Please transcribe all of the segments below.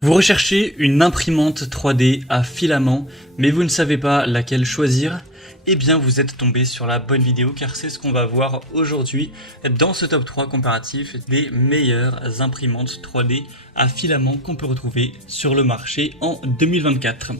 Vous recherchez une imprimante 3D à filament, mais vous ne savez pas laquelle choisir? Eh bien, vous êtes tombé sur la bonne vidéo car c'est ce qu'on va voir aujourd'hui dans ce top 3 comparatif des meilleures imprimantes 3D à filament qu'on peut retrouver sur le marché en 2024.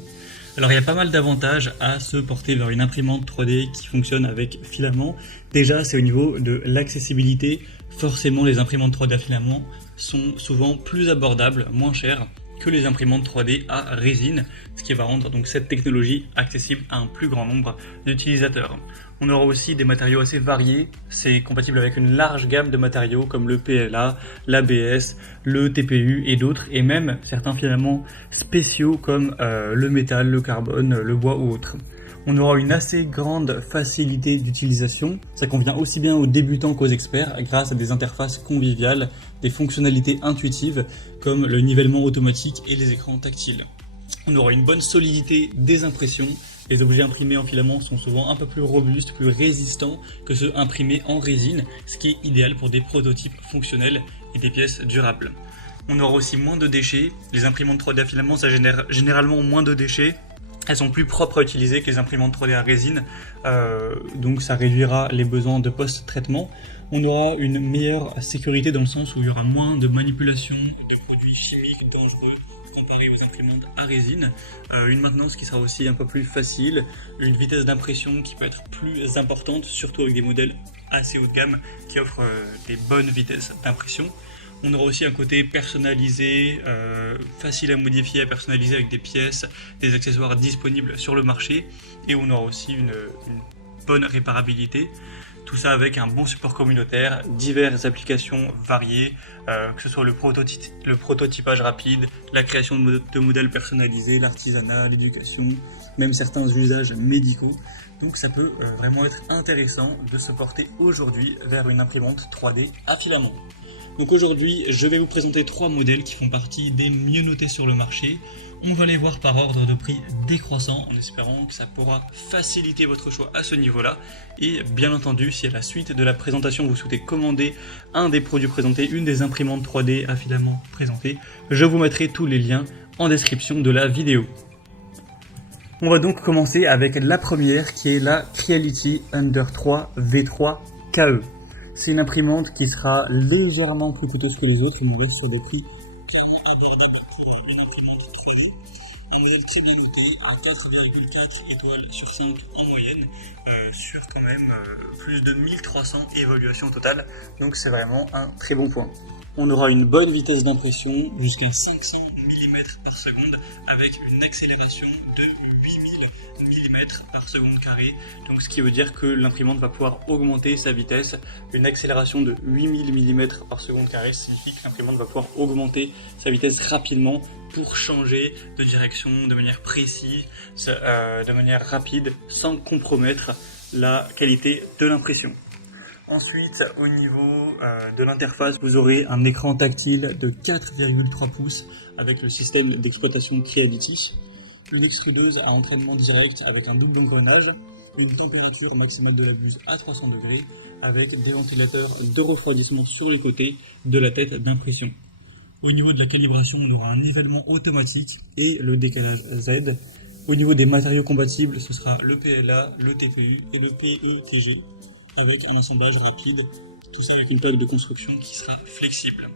Alors il y a pas mal d'avantages à se porter vers une imprimante 3D qui fonctionne avec filament. Déjà, c'est au niveau de l'accessibilité. Forcément, les imprimantes 3D à filament sont souvent plus abordables, moins chères que les imprimantes 3D à résine, ce qui va rendre donc cette technologie accessible à un plus grand nombre d'utilisateurs. On aura aussi des matériaux assez variés, c'est compatible avec une large gamme de matériaux comme le PLA, l'ABS, le TPU et d'autres, et même certains filaments spéciaux comme le métal, le carbone, le bois ou autres. On aura une assez grande facilité d'utilisation, ça convient aussi bien aux débutants qu'aux experts grâce à des interfaces conviviales, des fonctionnalités intuitives comme le nivellement automatique et les écrans tactiles. On aura une bonne solidité des impressions, les objets imprimés en filament sont souvent un peu plus robustes, plus résistants que ceux imprimés en résine, ce qui est idéal pour des prototypes fonctionnels et des pièces durables. On aura aussi moins de déchets, les imprimantes 3D à filament ça génère généralement moins de déchets. Elles sont plus propres à utiliser que les imprimantes 3D à résine, donc ça réduira les besoins de post-traitement. On aura une meilleure sécurité dans le sens où il y aura moins de manipulation de produits chimiques dangereux comparé aux imprimantes à résine. Une maintenance qui sera aussi un peu plus facile, une vitesse d'impression qui peut être plus importante, surtout avec des modèles assez haut de gamme qui offrent des bonnes vitesses d'impression. On aura aussi un côté personnalisé, facile à modifier, à personnaliser avec des pièces, des accessoires disponibles sur le marché. Et on aura aussi une bonne réparabilité. Tout ça avec un bon support communautaire, diverses applications variées, que ce soit le prototypage rapide, la création de modèles personnalisés, l'artisanat, l'éducation, même certains usages médicaux. Donc ça peut vraiment être intéressant de se porter aujourd'hui vers une imprimante 3D à filament. Donc aujourd'hui, je vais vous présenter 3 modèles qui font partie des mieux notés sur le marché. On va les voir par ordre de prix décroissant en espérant que ça pourra faciliter votre choix à ce niveau-là. Et bien entendu, si à la suite de la présentation vous souhaitez commander un des produits présentés, une des imprimantes 3D à filament présentées, je vous mettrai tous les liens en description de la vidéo. On va donc commencer avec la première qui est la Creality Ender 3 V3 KE. C'est une imprimante qui sera légèrement plus coûteuse que les autres, mais on reste sur des prix clairement abordables pour une imprimante 3D. Un modèle très bien noté à 4,4 étoiles sur 5 en moyenne, sur quand même plus de 1300 évaluations totales, donc c'est vraiment un très bon point. On aura une bonne vitesse d'impression, jusqu'à 500 mm par seconde, avec une accélération de 8000 mm par seconde carrée, donc ce qui veut dire que l'imprimante va pouvoir augmenter sa vitesse. Une accélération de 8000 mm par seconde carrée signifie que l'imprimante va pouvoir augmenter sa vitesse rapidement pour changer de direction de manière précise, de manière rapide, sans compromettre la qualité de l'impression. Ensuite, au niveau de l'interface, vous aurez un écran tactile de 4,3 pouces avec le système d'exploitation Creality, une extrudeuse à entraînement direct avec un double engrenage, une température maximale de la buse à 300 degrés avec des ventilateurs de refroidissement sur les côtés de la tête d'impression. Au niveau de la calibration, on aura un nivellement automatique et le décalage Z. Au niveau des matériaux compatibles, ce sera le PLA, le TPU et le PETG, avec un assemblage rapide, tout ça avec une plaque de construction qui sera flexible.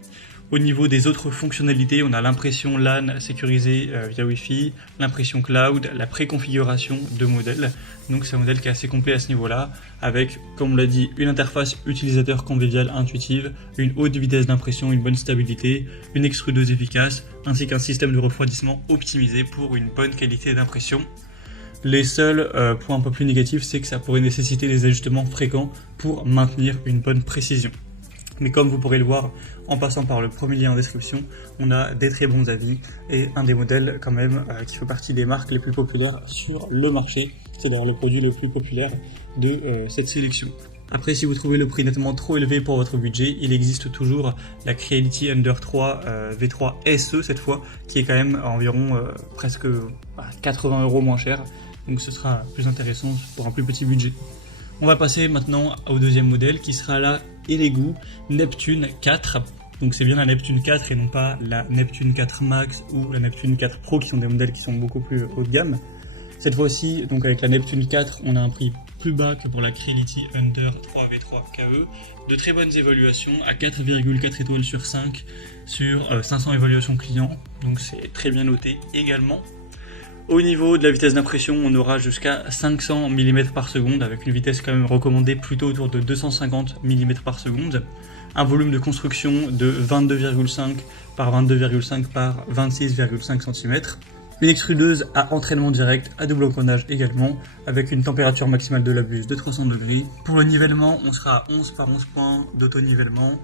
Au niveau des autres fonctionnalités, on a l'impression LAN sécurisée via Wi-Fi, l'impression cloud, la préconfiguration de modèles. Donc c'est un modèle qui est assez complet à ce niveau-là, avec, comme on l'a dit, une interface utilisateur conviviale intuitive, une haute vitesse d'impression, une bonne stabilité, une extrudeuse efficace, ainsi qu'un système de refroidissement optimisé pour une bonne qualité d'impression. Les seuls points un peu plus négatifs, c'est que ça pourrait nécessiter des ajustements fréquents pour maintenir une bonne précision. Mais comme vous pourrez le voir en passant par le premier lien en description, on a des très bons avis et un des modèles quand même qui fait partie des marques les plus populaires sur le marché. C'est d'ailleurs le produit le plus populaire de cette sélection. Après, si vous trouvez le prix nettement trop élevé pour votre budget, il existe toujours la Creality Ender 3 V3 SE cette fois, qui est quand même à environ presque 80 € moins cher. Donc ce sera plus intéressant pour un plus petit budget. On va passer maintenant au deuxième modèle qui sera la Elegoo Neptune 4. Donc c'est bien la Neptune 4 et non pas la Neptune 4 Max ou la Neptune 4 Pro qui sont des modèles qui sont beaucoup plus haut de gamme. Cette fois-ci, donc avec la Neptune 4, on a un prix plus bas que pour la Creality Under 3V3 KE. De très bonnes évaluations à 4,4 étoiles sur 5 sur 500 évaluations clients. Donc c'est très bien noté également. Au niveau de la vitesse d'impression, on aura jusqu'à 500 mm par seconde avec une vitesse quand même recommandée plutôt autour de 250 mm par seconde. Un volume de construction de 22,5 par 22,5 par 26,5 cm. Une extrudeuse à entraînement direct, à double engrenage également, avec une température maximale de la buse de 300 degrés. Pour le nivellement, on sera à 11 par 11 points d'auto-nivellement.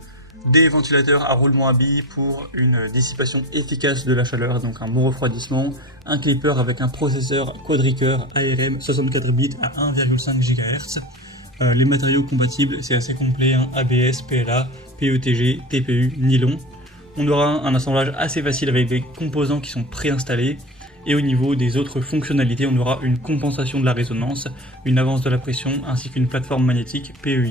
Des ventilateurs à roulement à billes pour une dissipation efficace de la chaleur, donc un bon refroidissement. Un clipper avec un processeur quadricœur ARM 64 bits à 1,5 GHz. Les matériaux compatibles, c'est assez complet, hein, ABS, PLA, PETG, TPU, nylon. On aura un assemblage assez facile avec des composants qui sont préinstallés. Et au niveau des autres fonctionnalités, on aura une compensation de la résonance, une avance de la pression ainsi qu'une plateforme magnétique PEI.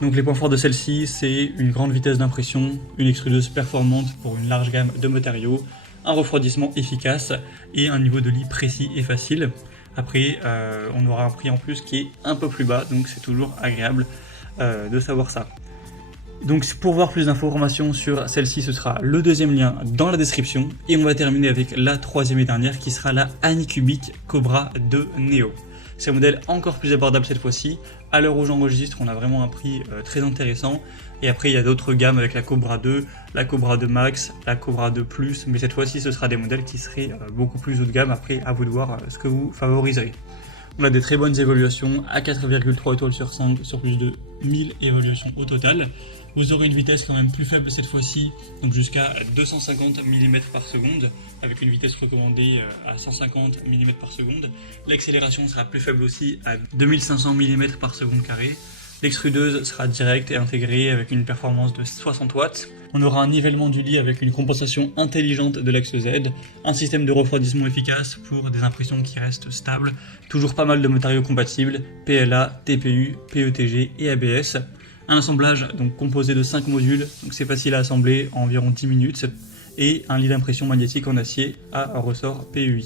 Donc les points forts de celle-ci, c'est une grande vitesse d'impression, une extrudeuse performante pour une large gamme de matériaux, un refroidissement efficace et un niveau de lit précis et facile. Après, on aura un prix en plus qui est un peu plus bas, donc c'est toujours agréable de savoir ça. Donc pour voir plus d'informations sur celle-ci, ce sera le deuxième lien dans la description. Et on va terminer avec la troisième et dernière qui sera la Anycubic Cobra 2 Neo. C'est un modèle encore plus abordable cette fois-ci. À l'heure où j'enregistre, on a vraiment un prix très intéressant. Et après, il y a d'autres gammes avec la Cobra 2, la Cobra 2 Max, la Cobra 2 Plus. Mais cette fois-ci, ce sera des modèles qui seraient beaucoup plus haut de gamme. Après, à vous de voir ce que vous favoriserez. On a des très bonnes évaluations à 4,3 étoiles sur 5 sur plus de 1000 évaluations au total. Vous aurez une vitesse quand même plus faible cette fois-ci, donc jusqu'à 250 mm par seconde, avec une vitesse recommandée à 150 mm par seconde. L'accélération sera plus faible aussi à 2500 mm par seconde carré. L'extrudeuse sera directe et intégrée avec une performance de 60 watts. On aura un nivellement du lit avec une compensation intelligente de l'axe Z, un système de refroidissement efficace pour des impressions qui restent stables, toujours pas mal de matériaux compatibles, PLA, TPU, PETG et ABS. Un assemblage donc composé de 5 modules, donc c'est facile à assembler en environ 10 minutes, et un lit d'impression magnétique en acier à ressort PEI.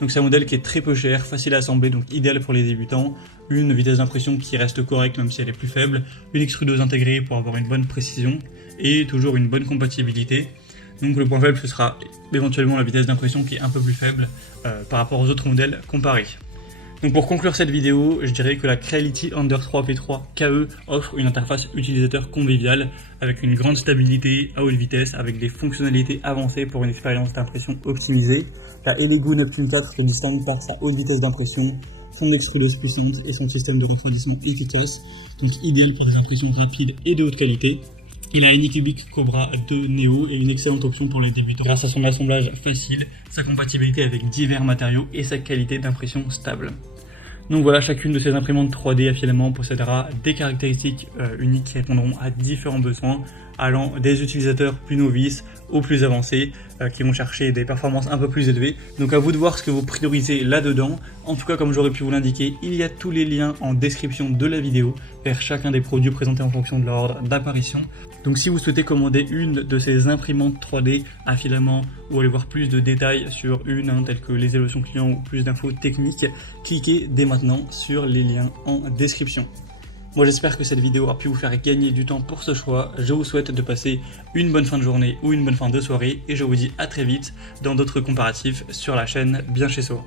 Donc c'est un modèle qui est très peu cher, facile à assembler, donc idéal pour les débutants, une vitesse d'impression qui reste correcte même si elle est plus faible, une extrudeuse intégrée pour avoir une bonne précision, et toujours une bonne compatibilité. Donc le point faible ce sera éventuellement la vitesse d'impression qui est un peu plus faible par rapport aux autres modèles comparés. Donc pour conclure cette vidéo, je dirais que la Creality Under 3V3 KE offre une interface utilisateur conviviale avec une grande stabilité à haute vitesse avec des fonctionnalités avancées pour une expérience d'impression optimisée. La Elegoo Neptune 4 se distingue par sa haute vitesse d'impression, son extrudeuse puissante et son système de refroidissement efficace, donc idéal pour des impressions rapides et de haute qualité. Et la Anycubic Cobra 2 Neo est une excellente option pour les débutants grâce à son assemblage facile, sa compatibilité avec divers matériaux et sa qualité d'impression stable. Donc voilà, chacune de ces imprimantes 3D à filament possédera des caractéristiques uniques qui répondront à différents besoins, allant des utilisateurs plus novices aux plus avancés qui vont chercher des performances un peu plus élevées. Donc à vous de voir ce que vous priorisez là-dedans. En tout cas, comme j'aurais pu vous l'indiquer, il y a tous les liens en description de la vidéo vers chacun des produits présentés en fonction de leur ordre d'apparition. Donc si vous souhaitez commander une de ces imprimantes 3D à filament ou aller voir plus de détails sur une, telles que les évaluations clients ou plus d'infos techniques, cliquez dès maintenant sur les liens en description. Moi j'espère que cette vidéo a pu vous faire gagner du temps pour ce choix. Je vous souhaite de passer une bonne fin de journée ou une bonne fin de soirée et je vous dis à très vite dans d'autres comparatifs sur la chaîne Bien Chez Soi.